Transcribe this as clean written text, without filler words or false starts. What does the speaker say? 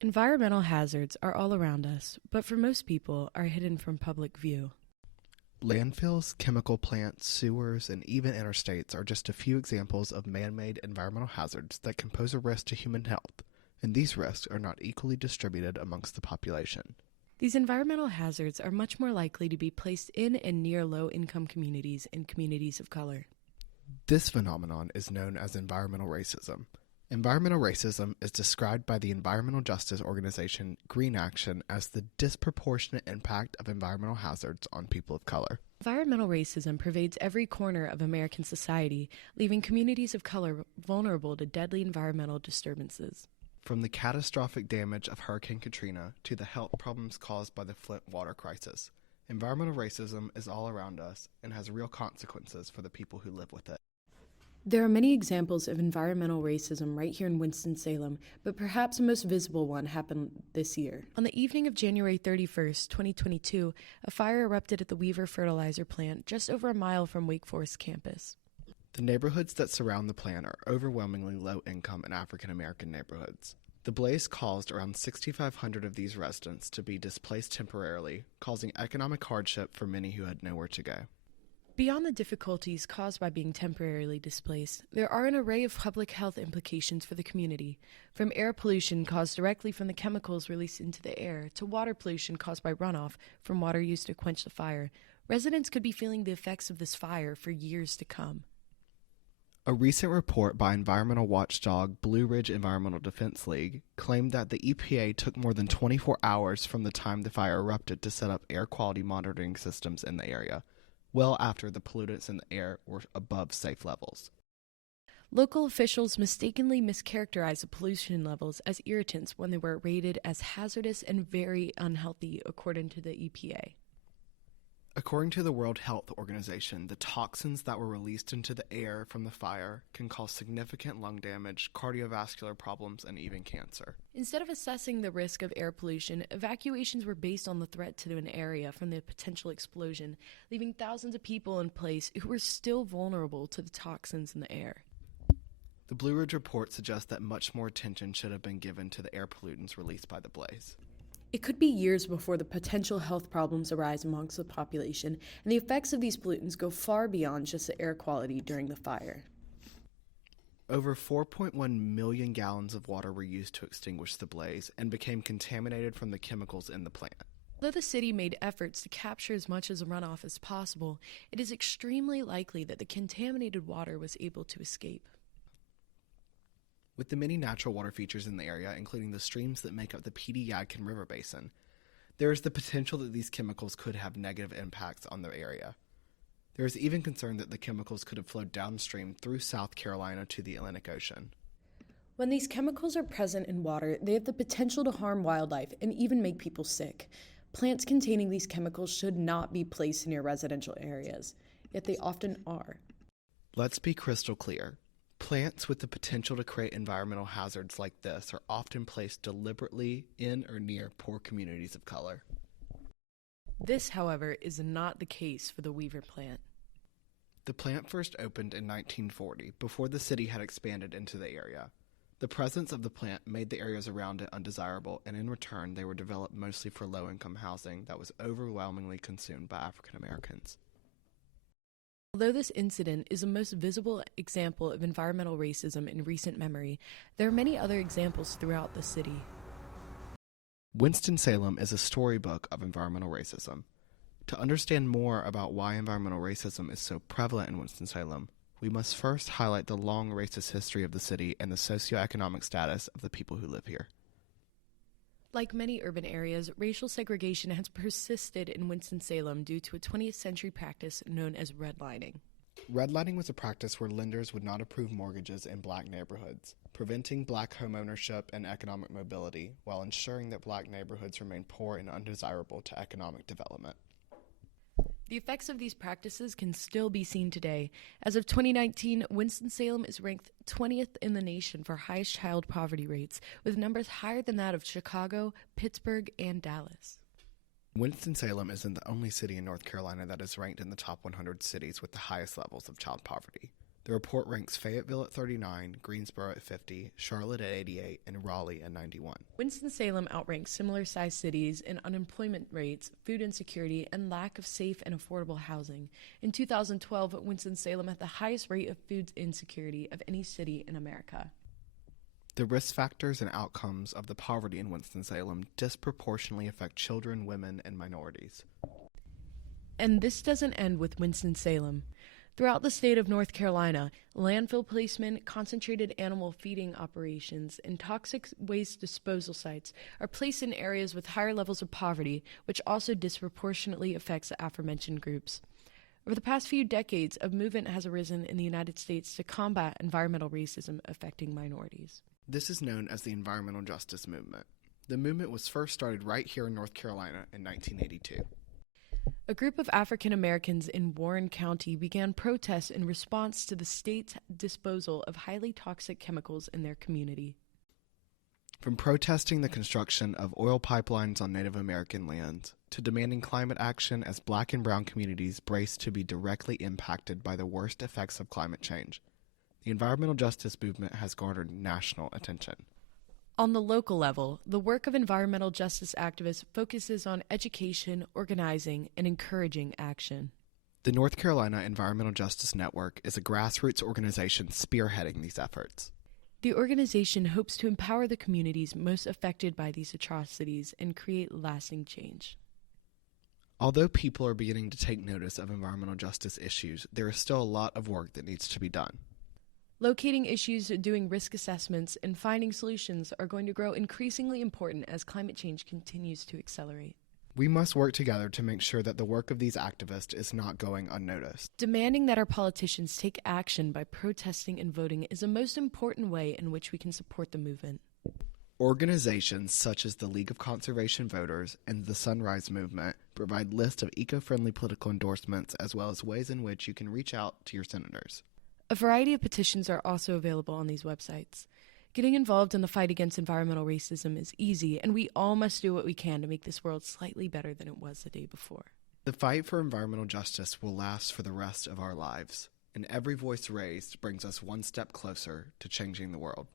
Environmental hazards are all around us, but for most people are hidden from public view. Landfills, chemical plants, sewers, and even interstates are just a few examples of man-made environmental hazards that can pose a risk to human health, and these risks are not equally distributed amongst the population. These environmental hazards are much more likely to be placed in and near low-income communities and communities of color. This phenomenon is known as environmental racism. Environmental racism is described by the environmental justice organization Green Action as the disproportionate impact of environmental hazards on people of color. Environmental racism pervades every corner of American society, leaving communities of color vulnerable to deadly environmental disturbances. From the catastrophic damage of Hurricane Katrina to the health problems caused by the Flint water crisis, environmental racism is all around us and has real consequences for the people who live with it. There are many examples of environmental racism right here in Winston-Salem, but perhaps the most visible one happened this year. On the evening of January 31st, 2022, a fire erupted at the Weaver Fertilizer Plant just over a mile from Wake Forest campus. The neighborhoods that surround the plant are overwhelmingly low-income and African-American neighborhoods. The blaze caused around 6,500 of these residents to be displaced temporarily, causing economic hardship for many who had nowhere to go. Beyond the difficulties caused by being temporarily displaced, there are an array of public health implications for the community, from air pollution caused directly from the chemicals released into the air to water pollution caused by runoff from water used to quench the fire. Residents could be feeling the effects of this fire for years to come. A recent report by environmental watchdog Blue Ridge Environmental Defense League claimed that the EPA took more than 24 hours from the time the fire erupted to set up air quality monitoring systems in the area, well after the pollutants in the air were above safe levels. Local officials mistakenly mischaracterized the pollution levels as irritants when they were rated as hazardous and very unhealthy, according to the EPA. According to the World Health Organization, the toxins that were released into the air from the fire can cause significant lung damage, cardiovascular problems, and even cancer. Instead of assessing the risk of air pollution, evacuations were based on the threat to an area from the potential explosion, leaving thousands of people in place who were still vulnerable to the toxins in the air. The Blue Ridge report suggests that much more attention should have been given to the air pollutants released by the blaze. It could be years before the potential health problems arise amongst the population, and the effects of these pollutants go far beyond just the air quality during the fire. Over 4.1 million gallons of water were used to extinguish the blaze and became contaminated from the chemicals in the plant. Although the city made efforts to capture as much as runoff as possible, it is extremely likely that the contaminated water was able to escape. With the many natural water features in the area, including the streams that make up the Petey Yadkin River Basin, there is the potential that these chemicals could have negative impacts on the area. There is even concern that the chemicals could have flowed downstream through South Carolina to the Atlantic Ocean. When these chemicals are present in water, they have the potential to harm wildlife and even make people sick. Plants containing these chemicals should not be placed near residential areas, yet they often are. Let's be crystal clear. Plants with the potential to create environmental hazards like this are often placed deliberately in or near poor communities of color. This, however, is not the case for the Weaver plant. The plant first opened in 1940, before the city had expanded into the area. The presence of the plant made the areas around it undesirable, and in return they were developed mostly for low-income housing that was overwhelmingly consumed by African Americans. Although this incident is the most visible example of environmental racism in recent memory, there are many other examples throughout the city. Winston-Salem is a storybook of environmental racism. To understand more about why environmental racism is so prevalent in Winston-Salem, we must first highlight the long racist history of the city and the socioeconomic status of the people who live here. Like many urban areas, racial segregation has persisted in Winston-Salem due to a 20th century practice known as redlining. Redlining was a practice where lenders would not approve mortgages in black neighborhoods, preventing black homeownership and economic mobility while ensuring that black neighborhoods remain poor and undesirable to economic development. The effects of these practices can still be seen today. As of 2019, Winston-Salem is ranked 20th in the nation for highest child poverty rates, with numbers higher than that of Chicago, Pittsburgh, and Dallas. Winston-Salem isn't the only city in North Carolina that is ranked in the top 100 cities with the highest levels of child poverty. The report ranks Fayetteville at 39, Greensboro at 50, Charlotte at 88, and Raleigh at 91. Winston-Salem outranks similar-sized cities in unemployment rates, food insecurity, and lack of safe and affordable housing. In 2012, Winston-Salem had the highest rate of food insecurity of any city in America. The risk factors and outcomes of the poverty in Winston-Salem disproportionately affect children, women, and minorities. And this doesn't end with Winston-Salem. Throughout the state of North Carolina, landfill placement, concentrated animal feeding operations, and toxic waste disposal sites are placed in areas with higher levels of poverty, which also disproportionately affects the aforementioned groups. Over the past few decades, a movement has arisen in the United States to combat environmental racism affecting minorities. This is known as the environmental justice movement. The movement was first started right here in North Carolina in 1982. A group of African Americans in Warren County began protests in response to the state's disposal of highly toxic chemicals in their community. From protesting the construction of oil pipelines on Native American lands to demanding climate action as Black and brown communities brace to be directly impacted by the worst effects of climate change, the environmental justice movement has garnered national attention. On the local level, the work of environmental justice activists focuses on education, organizing, and encouraging action. The North Carolina Environmental Justice Network is a grassroots organization spearheading these efforts. The organization hopes to empower the communities most affected by these atrocities and create lasting change. Although people are beginning to take notice of environmental justice issues, there is still a lot of work that needs to be done. Locating issues, doing risk assessments, and finding solutions are going to grow increasingly important as climate change continues to accelerate. We must work together to make sure that the work of these activists is not going unnoticed. Demanding that our politicians take action by protesting and voting is the most important way in which we can support the movement. Organizations such as the League of Conservation Voters and the Sunrise Movement provide lists of eco-friendly political endorsements as well as ways in which you can reach out to your senators. A variety of petitions are also available on these websites. Getting involved in the fight against environmental racism is easy, and we all must do what we can to make this world slightly better than it was the day before. The fight for environmental justice will last for the rest of our lives, and every voice raised brings us one step closer to changing the world.